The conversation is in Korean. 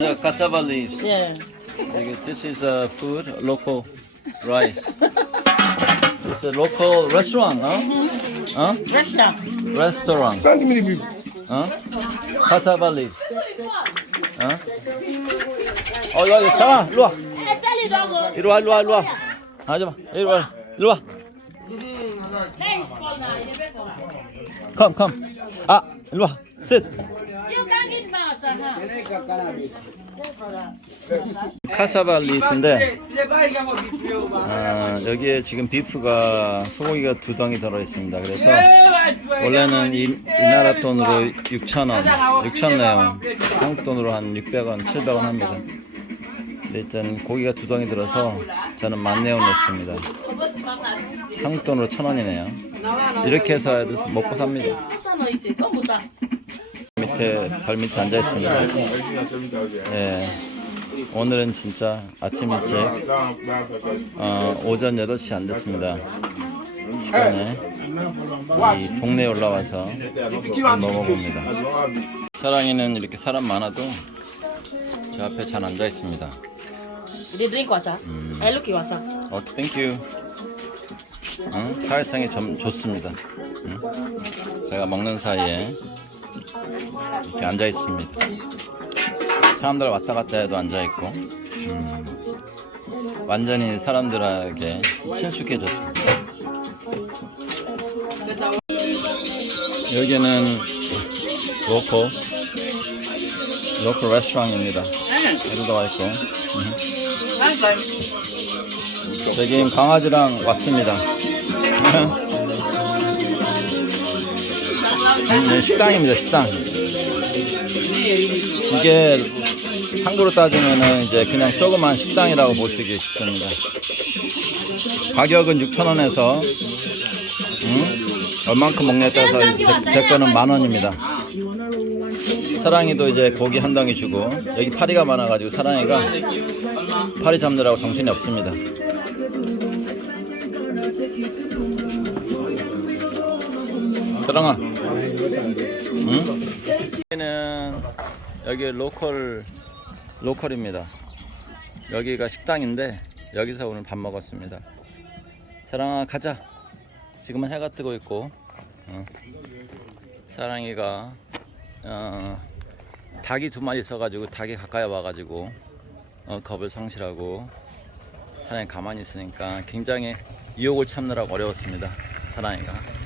The cassava leaves. Yeah. Like, This is a food, local rice. It's a local restaurant, huh? Huh? Russia. Restaurant. Huh? Cassava leaves. Huh? 어, 야, 야, 자라, 일로 와. 이리 와, 이리 와, 이리 와. 하지 마. 이리 와, 이리 와. Come, come. 아, 이리 와. Sit. 카사바 립스인데 아, 여기에 지금 비프가 소고기가 두 덩이 들어 있습니다. 그래서 원래는 이, 이 나라 돈으로 6,000원, 6,000네요. 한국 돈으로 한 600원, 700원 합니다. 근데 일단 고기가 두 덩이 들어서 저는 만네원 냈습니다. 한국 돈으로 1,000원이네요. 이렇게 해서 먹고 삽니다. 밑에 발 밑에 앉아 있습니다. 예. 오늘은 진짜 아침 일찍 어, 오전 8시 안 됐습니다. 시간에 이 동네에 올라와서 먹어봅니다. 사랑이는 이렇게 사람 많아도 저 앞에 잘 앉아 있습니다. Dia drink water. I look. 어, 땡큐. 응? 사회성이 좀 좋습니다. 응? 제가 먹는 사이에 이렇게 앉아 있습니다. 사람들 왔다 갔다 해도 앉아 있고, 음, 완전히 사람들에게 친숙해졌습니다. 여기는 로코 로코 레스토랑입니다. 여기도 와 있고. 음. 저기 강아지랑 왔습니다. 음, 네, 식당입니다, 식당. 이게 한국으로 따지면은 이제 그냥 조그만 식당이라고 볼 수 있습니다. 가격은 6,000원에서 음, 얼만큼 먹냐에 따라서 제, 제 거는 만 원입니다. 사랑이도 이제 고기 한 덩이 주고 여기 파리가 많아가지고 사랑이가 파리 잡느라고 정신이 없습니다. 사랑아, 응? 여기는 여기 로컬 로컬입니다. 여기가 식당인데 여기서 오늘 밥 먹었습니다. 사랑아 가자. 지금은 해가 뜨고 있고 어. 사랑이가 어, 닭이 두 마리 있어가지고 닭이 가까이 와가지고 어, 겁을 상실하고 사랑이 가만히 있으니까 굉장히 유혹을 참느라고 어려웠습니다. 사랑이가